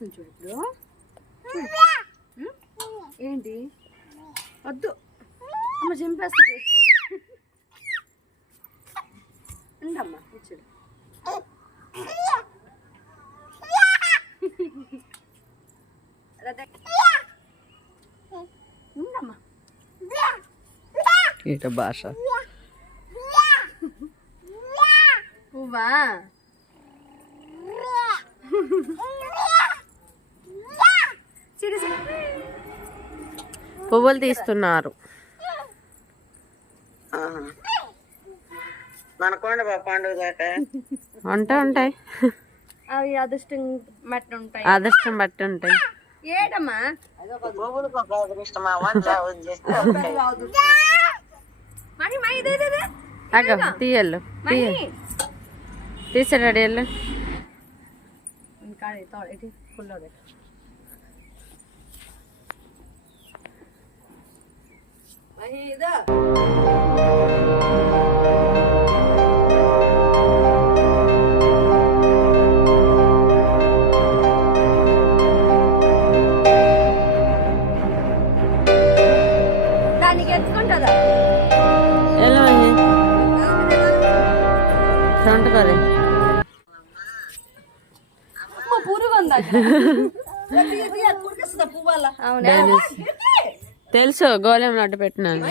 చేస్తుంది చూడు ఇప్పుడు. ఏంటి వద్దు అమ్మ చింపేస్తుంది. ఉండమ్మా ఇచ్చుడు. ఉండమ్మా ఏట భాష పువ్వా పువ్వులు తీస్తున్నారు. ఉంటాయి అవి అదృష్టం బట్టి ఉంటాయి. అదృష్టం బట్టి ఉంటాయి. ఏటమ్మా అగో తీయల్లు తీసాడు ఎల్లు. ఫుల్ దానికి ఎత్తుకుంటుందా ఎలా సొంట కర్రీ పురుగు ఉందా? అవునా తెలుసు, గోళం నడ్డు పెట్టినాను.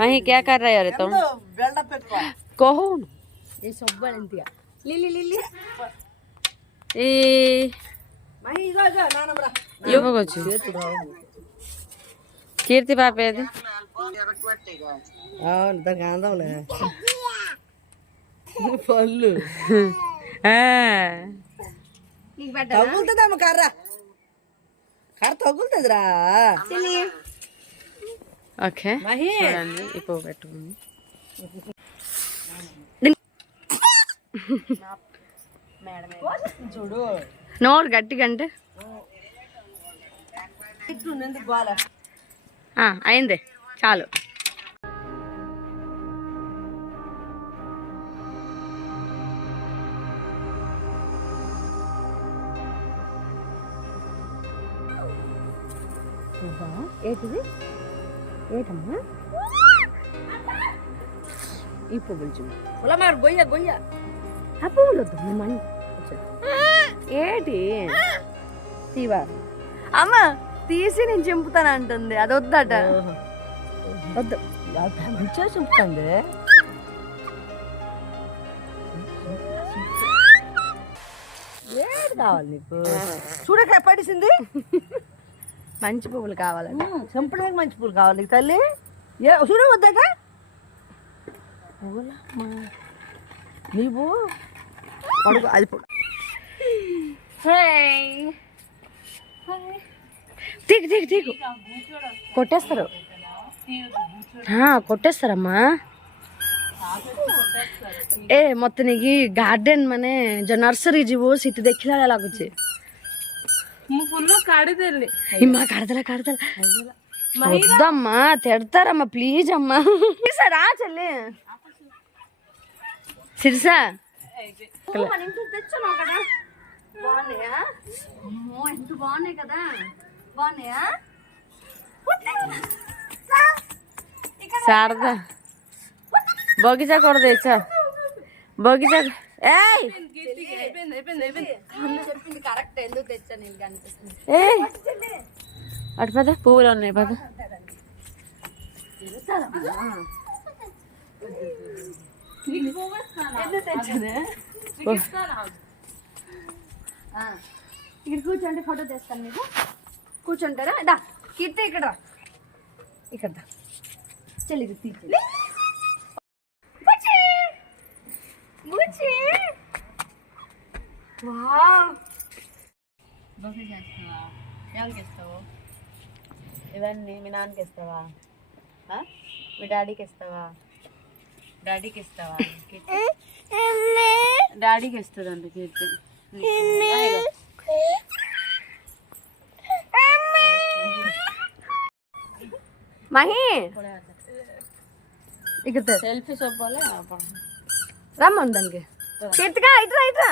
वहीं क्या कर रहे हो तुम? कहो ये सब बंतिया लिली लिली ए मही इधर जा नानमरा ये बगोची कीर्ति पापे అది అవును దానికి అందవులే పళ్ళు నీకు బెట్ట తగులుతుందమ్మ కర్ర తగులుతుందిరా. ఓకే చూడండి ఇప్పుడు పెట్టుకుంది. చూడు నోరు గట్టిగా అంటే అయింది చాలు. ఏంటిది ఏటమ్మా ఈ పువ్వులు చూడు పొలమారు గొయ్య గొయ్య ఆ పువ్వులు వద్దు మనీ ఏటి తీవా అమ్మ తీసి నేను చింపుతాను అంటుంది. అది వద్దట వద్దు మంచిగా చింపుతుంది. ఏది కావాలి నీకు? చూడక పడిసింది. మంచి పువ్వులు కావాలండి, చంపడానికి మంచి పువ్వులు కావాలి నీకు తల్లి. చూడ వద్దట నీవు పడుకు అది తీగు తీగు తీగు కొట్టేస్తారు కొట్టేస్తారమ్మా. ए मत नहीं गार्डन माने जो नर्सरी जीवो सीट देखिला लागुचे मु फुल्लो काडदेली इम्मा काडदला వద్దమ్మా తిడతారమ్మా ప్లీజ్ అమ్మా. రా చెల్లి సిరిసా మన ఇంట్లో తెచ్చాను కదా. బాగున్నాయా? అమ్మో ఎంత బాగున్నాయి కదా. బాగున్నాయా? శారదా బగీచా కూడా తెచ్చా బగీచా. ఏయ్ చెప్పింది కరెక్ట్. ఎందుకు తెచ్చా నేను కనిపిస్తుంది. ఏయ్ అటు పద పువ్వులు ఉన్నాయి పద. ఎందుకు తెచ్చానే ఇక్కడ కూర్చోండి ఫోటో తెస్తాను మీకు. కూర్చుంటారా? దా కీర్తి ఇక్కడ రా. ఇక్కడ దా చెల్లి తీసి ఎవరికి ఇస్తావు? ఇవన్నీ మీ నాన్నకి ఇస్తావా? మీ డాడీకి ఇస్తావా? డాడీకి ఇస్తావా? డాడీకి ఇస్తుందండి కీర్తి. మహి ఇక్కడ సెల్ఫీ చెప్పాలి రమ్మను దానికి కీర్తిక ఇట్రా ఇట్రా